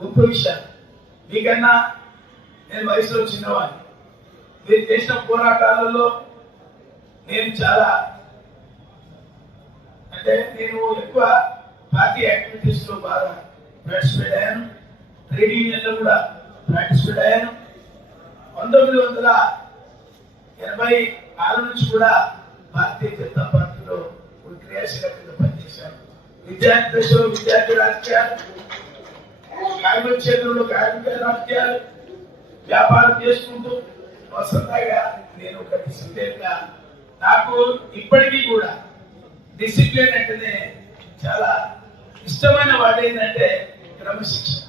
గొప్ప విషయం. మీకన్నా నేను వయసులో చిన్నవాడిని. మీరు చేసిన పోరాటాలలో నేను చాలా నేను ఎక్కువ పార్టీ యాక్టివిటీస్ లో బాగా పార్టిసిపేట్ అయ్యాను. ట్రేడ్ యూనియన్ లో కూడా పార్టిసిపేట్ అయ్యాను. 1986 నుంచి కూడా భారతీయ జనతా పార్టీలో క్రియాశీలకంగా పనిచేశాను. విద్యార్థి దశలో విద్యార్థి రాజకీయాలు, కార్మిక క్షేత్రంలో కార్మిక రాజకీయాలు, వ్యాపారం చేసుకుంటూ స్వతంత్రంగా నేను ఒక డిసిప్లిన్ గా, నాకు ఇప్పటికీ కూడా డిసిప్లిన్ అంటేనే చాలా ఇష్టమైన వాడు ఏంటంటే క్రమశిక్షణ.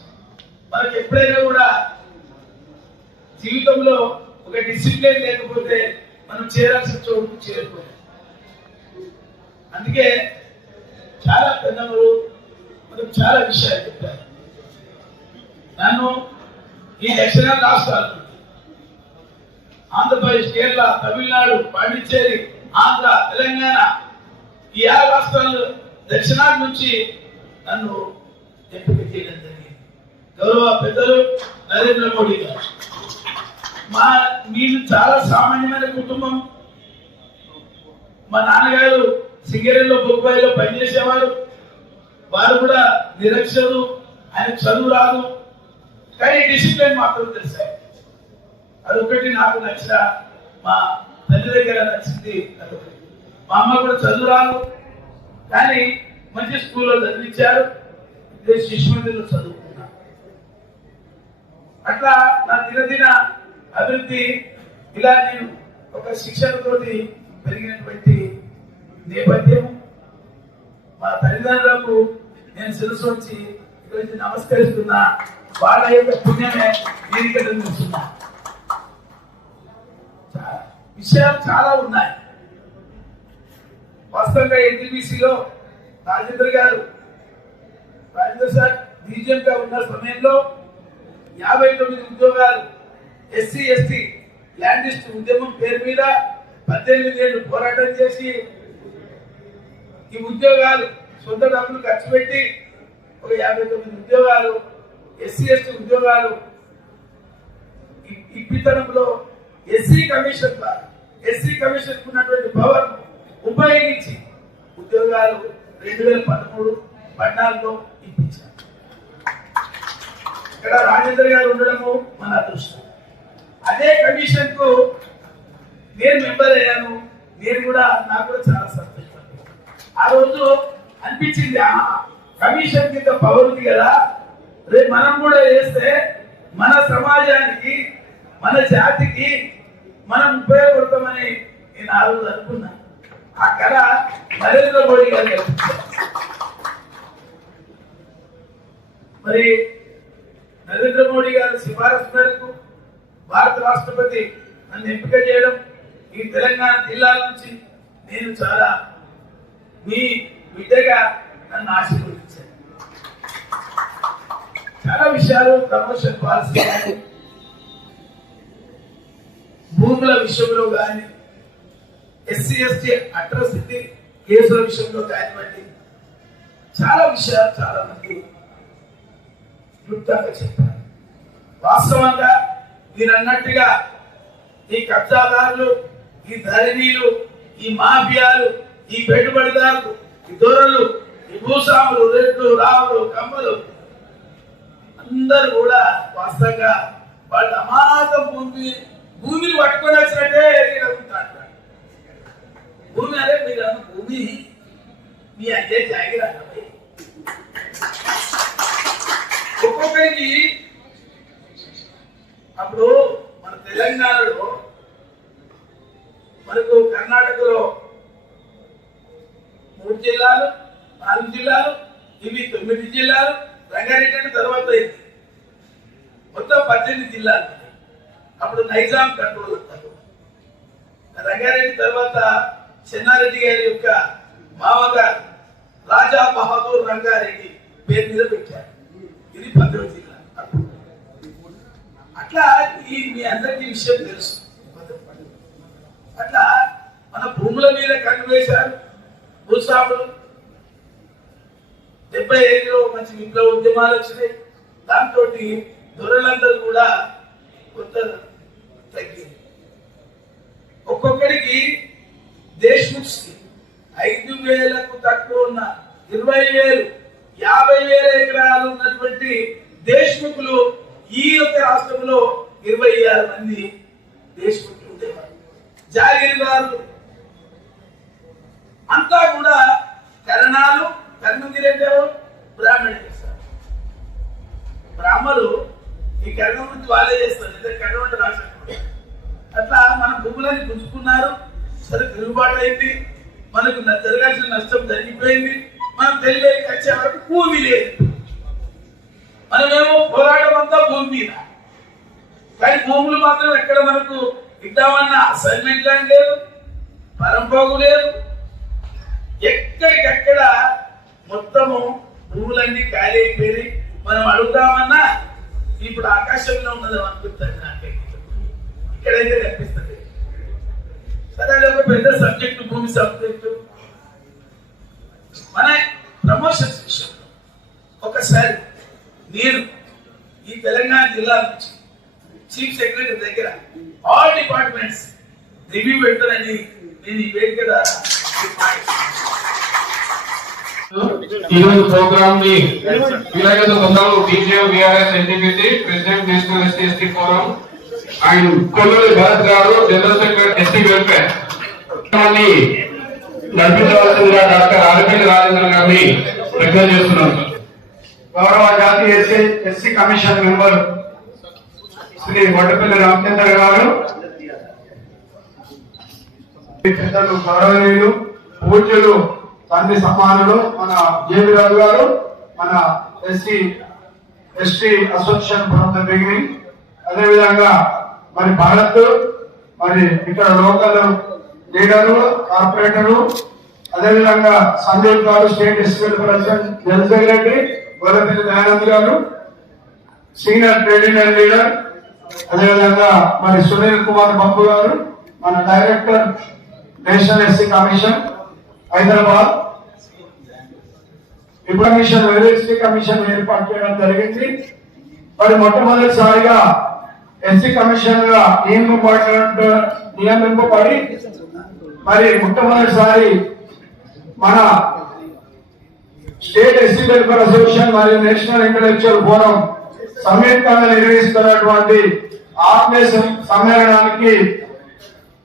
మనకి ఎప్పుడైనా కూడా జీవితంలో ఒక డిసిప్లిన్ లేకపోతే మనం చేరాల్సిన చోటు చేరుకోవాలి. అందుకే చాలా పెద్దలు మనకు చాలా విషయాలు చెప్పారు. నన్ను ఈ దక్షిణాది రాష్ట్రాలు ఆంధ్రప్రదేశ్, కేరళ, తమిళనాడు, పాండిచ్చేరి, ఆంధ్ర, తెలంగాణ ఈ 6 రాష్ట్రాలు దక్షిణాది నుంచి నన్ను ఎంపిక చేయడం జరిగింది. గౌరవ పెద్దలు నరేంద్ర మోడీ గారు, మీరు చాలా సామాన్యమైన కుటుంబం. మా నాన్నగారు సింగరేణిలో బొగ్గుబాయిలో పనిచేసేవారు. వారు కూడా నిరక్షరుడు, ఆయన చదువు రాదు, కానీ డిసిప్లిన్ మాత్రం తెలిసారు. అదొకటి నాకు నచ్చిన, మా తల్లి దగ్గర నచ్చింది అదొకటి. మా అమ్మ కూడా చదువు రాదు, కానీ మంచి స్కూల్లో చదివించారు. శిశు మందిరంలో చదువుకున్నా. అట్లా నా దినదిన అభివృద్ధి ఇలా నేను ఒక శిక్షణతోటి పెరిగినటువంటి నేపథ్యం. మా తల్లిదండ్రులకు నేను శిరస్సు వచ్చి ఇక్కడి నమస్కరిస్తున్నా. వాళ్ళ యొక్క పుణ్యమే నేను ఇక్కడ చూస్తున్నా. విషయాలు చాలా ఉన్నాయి. వాస్తవంగా ఎన్టీపీసీలో రాజేంద్ర సార్ డీజీఎం గా ఉన్న సమయంలో 59 ఉద్యోగాలు ఎస్సీ ఎస్టీ ల్యాండిస్ట్ ఉద్యమం పేరు మీద 18 ఏళ్ళు పోరాటం చేసి ఈ ఉద్యోగాలు సొంత డబ్బులు ఖర్చు పెట్టి ఒక 59 ఉద్యోగాలు ఎస్సీ ఎస్టీ ఉద్యోగాలు ఇప్పితనంలో ఎస్సీ కమిషన్ ఉన్నటువంటి పవర్ ఉపయోగించి ఉద్యోగాలు 2013-14లో ఇప్పించారు. ఇక్కడ రాజేంద్ర గారు ఉండడము మన అదృష్టం. అదే కమిషన్ కు నేను మెంబర్ అయ్యాను. నాకు కూడా చాలా సంతోషం. ఆ రోజు అనిపించింది, కమిషన్ కింద పవర్ ఉంది కదా, రేపు మనం కూడా చేస్తే మన సమాజానికి, మన జాతికి మనం ఉపయోగపడతామని నేను ఆ రోజు అనుకున్నా. ఆ కళ నరేంద్ర మోడీ గారు మరి నరేంద్ర మోడీ గారి సిఫారసు మేరకు భారత రాష్ట్రపతి నన్ను ఎంపిక చేయడం, ఈ తెలంగాణ జిల్లాల నుంచి నేను చాలా మీ బిడ్డగా నన్ను ఆశీర్వదించాను. చాలా విషయాలు ప్రమోషన్ పాలసీ, భూముల విషయంలో కానీ, ఎస్సీ ఎస్టీ అట్రాసిటీ కేసుల విషయంలో కానివ్వండి, చాలా విషయాలు చాలా మంది క్లుప్తంగా చెప్పారు. వాస్తవంగా మీరు అన్నట్టుగా ఈ కబ్జాదారులు, ఈ ధరణీలు, ఈ మాఫియాలు, ఈ పెట్టుబడిదారులు, ఈ దొరలు, ఈ భూస్వాములు, రెడ్లు, రావులు, కమ్మలు అందరూ కూడా వాస్తవంగా వాళ్ళ అమాతం భూమిని పట్టుకొని వచ్చినట్టే ఎరుగుతారు. భూమి అదే మీరు భూమి మీ అదే జాగిరా. ఒక్కొక్కరికి అప్పుడు మన తెలంగాణలో, మనకు కర్ణాటకలో 3 జిల్లాలు, 4 జిల్లాలు, ఇవి 9 జిల్లాలు, రంగారెడ్డి తర్వాత మొత్తం 18 జిల్లాలు. అప్పుడు నైజాం కంట్రోల్ అంటారు. రంగారెడ్డి తర్వాత చెన్నారెడ్డి గారి యొక్క మామగారు రాజా బహదూర్ రంగారెడ్డి పేరు మీద పెట్టారు. ఇది 10వ జిల్లా. అట్లా మీ అందరికీ విషయం తెలుసు. అట్లా మన భూముల మీద కన్ను వేశారు భూస్వాములు. 75లో మంచి విప్లవ ఉద్యమాలు వచ్చినాయి. దాంతో దొరలందరూ కూడా కొంత తగ్గింది. ఒక్కొక్కరికి దేశ్ముఖ్ 5,000కు తక్కువ ఉన్న 20,000, 50,000 ఎకరాలు ఉన్నటువంటి దేశ్ముఖులు ఈ యొక్క రాష్ట్రంలో 26 మంది దేశ్ముఖులు ఉండేవారు. జాగీర్దారులు అంతా కూడా కరణాలు, కర్మందిరేంటో బ్రాహ్మణులు చేస్తారు. బ్రాహ్మణులు ఈ కర్మ వృత్తి వాళ్ళే చేస్తారు, ఇద్దరు కర్మ అంటే రాశారు. అట్లా మన భూములని పుంజుకున్నారు. సరే, తిరుగుబాటు అయింది, మనకు జరగాల్సిన నష్టం జరిగిపోయింది. మనం తెలివికి వచ్చే వరకు భూమి లేదు. మనమేమో పోరాటం అంతా భూమి మీద, కానీ భూములు మాత్రం ఎక్కడ మనకు ఇద్దామన్న అసైన్మెంట్ ల్యాండ్ లేదు, పరంపోగు లేదు. ఎక్కడికక్కడ మొత్తము భూములన్నీ ఖాళీ అయిపోయి మనం అడుగుతామన్నా ఇప్పుడు ఆకాశంలో ఉన్నది అనుకుంటుంది. నాకైతే ఇక్కడైతే కనిపిస్తుంది. సరే, అది ఒక పెద్ద సబ్జెక్టు, భూమి సబ్జెక్టు. మన ప్రమోషన్స్ విషయంలో ఒకసారి నేను ఈ తెలంగాణ జిల్లా నుంచి చీఫ్ సెక్రటరీ దగ్గర ఆల్ డిపార్ట్మెంట్స్ రివ్యూ పెడతానని నేను ఈ వేదిక ద్వారా ఈరోజు ప్రోగ్రామ్ ని వీలైనంత తొందరగా TGO VRS NTPC president national SC ST forum and Kolluri Bharat గారు జనరల్ సెక్రటరీ ఎస్టీ వెల్ఫేర్ నడిపించవలసిందిగా డాక్టర్ ఆదిపల్లి రాజేంద్ర గారిని రిక్వెస్ట్ చేస్తున్నాం. గౌరవ జాతీయ SC commission member Shri Vaddapalli Ramachandra గారు, పెద్దలు గౌరవనీయులు పూజ్యులు తండ్రి సమానులు మన జేబీ రాజు గారు, మన ఎస్టీ అసోసియేషన్ ప్రభుత్వ డిగ్రీ, అదేవిధంగా మరి భారత్, మరి ఇక్కడ లోకల్ లీడరు, కార్పొరేటరు, అదేవిధంగా సందీప్ గారు state SC welfare general secretary, Gollapalli Dayanand గారు సీనియర్ ట్రేడ్ యూనియన్ లీడర్, అదేవిధంగా మరి సునీల్ కుమార్ బాబు గారు మన director national SC commission Hyderabad. ఇప్పుడు కమిషన్ ఎస్సీ కమిషన్ ఏర్పాటు చేయడం జరిగింది. మరి మొట్టమొదటిసారిగా ఎస్సీ కమిషన్ గా నియమింపబడి మరి మొట్టమొదటిసారి మన స్టేట్ ఎస్సీ వెల్ఫేర్ అసోసియేషన్ మరియు నేషనల్ ఇంటలెక్చువల్ ఫోరం సంయుక్తంగా నిర్వహిస్తున్నటువంటి ఆత్మీయ సమ్మేళనానికి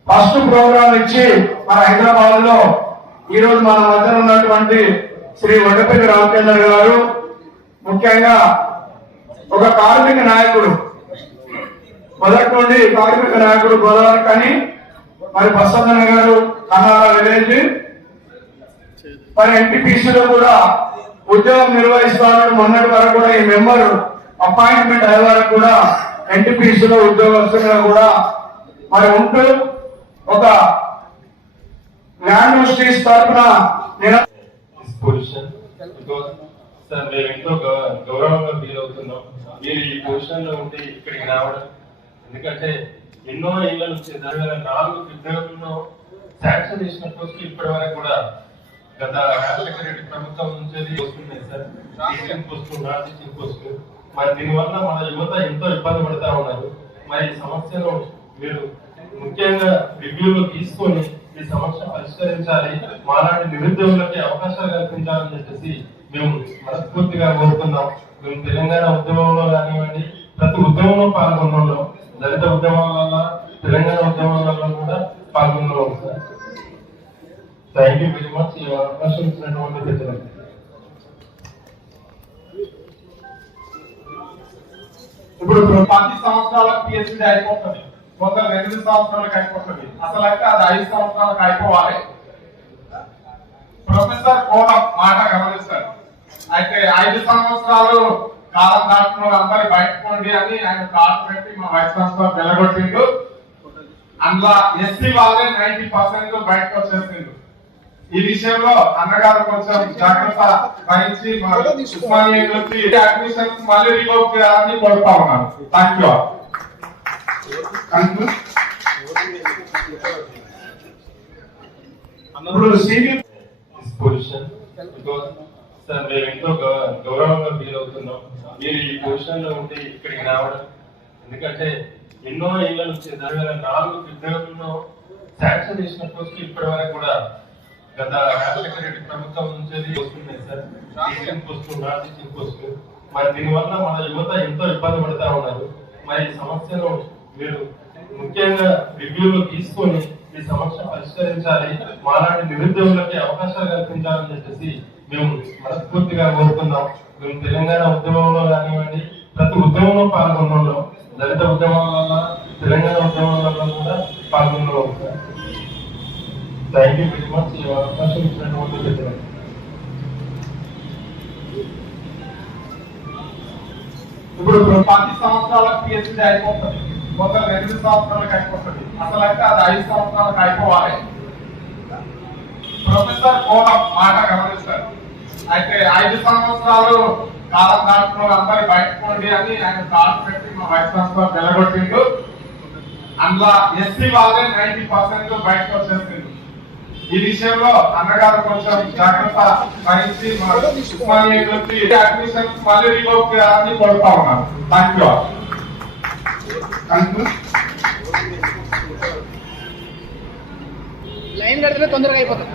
ఫస్ట్ ప్రోగ్రామ్ ఇచ్చి మన హైదరాబాద్ లో ఈ రోజు మన మధ్య ఉన్నటువంటి శ్రీ వడ్డపల్లి రామచంద్ర గారు ముఖ్యంగా ఒక కార్మిక నాయకుడు, మొదటి నుండి కార్మిక నాయకుడు గోదావరి కానీ మరి బసవన్న గారు కన్నాల విలేజ్, మరి ఎన్టీపీసీలో కూడా ఉద్యోగం నిర్వహిస్తున్నారు. మొన్నటి వరకు కూడా ఈ మెంబర్ అపాయింట్మెంట్ అయ్యే వరకు కూడా ఎన్టీపీసీలో ఉద్యోగస్తులుగా కూడా మరి ఉంటూ ఒక ల్యాండ్ మినిస్ట్రీస్ తరఫున పొజిషన్ సార్ మేము ఎంతో గౌరవంగా ఫీల్ అవుతున్నాం మీరు ఈ పొజిషన్ లో ఉంటే ఇక్కడికి రావడం. ఎందుకంటే ఎన్నో ఏళ్ల నుంచి 2004 ఫిబ్రవరిలో శాంక్షన్ చేసిన పోస్ట్ ఇప్పటి వరకు కూడా గత రాజశేఖర రెడ్డి ప్రభుత్వం నుంచి వస్తున్నాయి sir. Teaching post, non teaching post. మరి దీనివల్ల మన యువత ఎంతో ఇబ్బంది పడతా ఉన్నారు. మరి ఈ సమస్యను మీరు ముఖ్యంగా రివ్యూలో తీసుకొని ఈ సమస్య పరిష్కరించాలి, మాలాంటి నిరుద్యోగులకి అవకాశాలు కల్పించాలని చెప్పేసి మేము మనస్ఫూర్తిగా కోరుతున్నాం. మేము తెలంగాణ ఉద్యమంలో కానివ్వండి, ప్రతి ఉద్యమంలో పాల్గొన్నాం. దళిత ఉద్యమాల, తెలంగాణ ఉద్యమాలలో కూడా పాల్గొన్నాం sir. Thank you very much ఈ అవకాశం ఇచ్చినటువంటి ప్రజలకు. ఇప్పుడు 10 సంవత్సరాలకు పిహెచ్డి అయిపోతుంది, కొందరు 2 సంవత్సరాలకు అయిపోతుంది. అసలు అయితే అది 5 సంవత్సరాలకు అయిపోవాలి. ప్రొఫెసర్ కోటం మాట గమనిస్తారు. అయితే 5 సంవత్సరాలు కాలం దాటిన వాళ్ళందరూ బయటకోండి అని ఆయన కార్డు పెట్టి మా వైస్ ప్రిన్సిపల్ వెలగొట్టిండు. అందులో ఎస్సీ వాళ్ళే 90% బయటకు వచ్చేసిండు. ఈ విషయంలో అన్నగారు కొంచెం జాగ్రత్త వహించి ఉస్మానియా యూనివర్సిటీ అడ్మిషన్స్ మళ్ళీ రివోక్ చేయాలని కోరుతా ఉన్నాను. Thank you. పొజిషన్ సార్ మేము ఎంతో గౌరవంగా ఫీల్ అవుతున్నాం మీరు ఈ పొజిషన్ లో ఉండి ఇక్కడికి రావడం. ఎందుకంటే ఎన్నో ఏళ్ల నుంచి 2004 ఫిబ్రవరిలో శాంక్షన్ చేసిన పోస్టులు ఇప్పటి వరకు కూడా గత రాజశేఖర రెడ్డి ప్రభుత్వం నుంచి వస్తున్నాయి సార్. టీచింగ్ పోస్టులు, నాన్ టీచింగ్ పోస్టులు. మరి దీనివల్ల మన యువత ఎంతో ఇబ్బంది పడతా ఉన్నారు. మరి ఈ సమస్యను మీరు ముఖ్యంగా రివ్యూలో తీసుకొని ఈ సమస్య పరిష్కరించాలి, మాలాంటి నిరుద్యోగులకి అవకాశాలు కల్పించాలని చెప్పేసి మేము మనస్ఫూర్తిగా కోరుతున్నాం. మేము తెలంగాణ ఉద్యమంలో కానివ్వండి, ప్రతి ఉద్యమంలో పాల్గొన్నాం. దళిత ఉద్యమం వల్ల, తెలంగాణ ఉద్యమం వల్ల కూడా పాల్గొన్నాం sir. Thank you very much. ఈ అవకాశం ఇచ్చినటువంటి పెద్దలు. ఇప్పుడు 10 సంవత్సరాలకు పిహెచ్డి అయిపోతుంది, మొత్తం 2 సంవత్సరాలకు అయిపోతుంది. అసలు అయితే అది 5 సంవత్సరాలకు అయిపోవాలి. ప్రొఫెసర్ కోలం మాట గమనిస్తారు. అయితే 5 సంవత్సరాలు కాలం దాంట్లో అందరి బయటకోండి అని ఆయన కాల్ పెట్టి మా వైస్ ఛాన్సలర్ వెలగొట్టిండు. అందులో ఎస్సీ వాళ్ళే 90% బయటకు వచ్చేసింది. ఈ విషయంలో అన్నగారు కొంచెం జాగ్రత్త వహించి ఉస్మానియా యూనివర్సిటీ అడ్మిషన్స్ మళ్ళీ రివోక్ చేయాలని కోరుతా ఉన్నారు. Thank you. లైన్ కడితే తొందరగా అయిపోతుంది.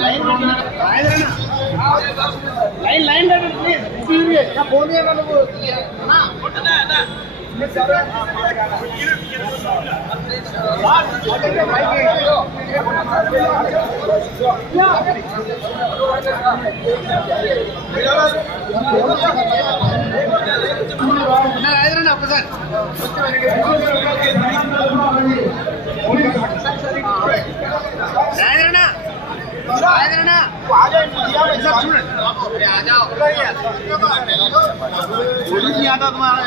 లైన్ ఫోన్ आता तुम्हारा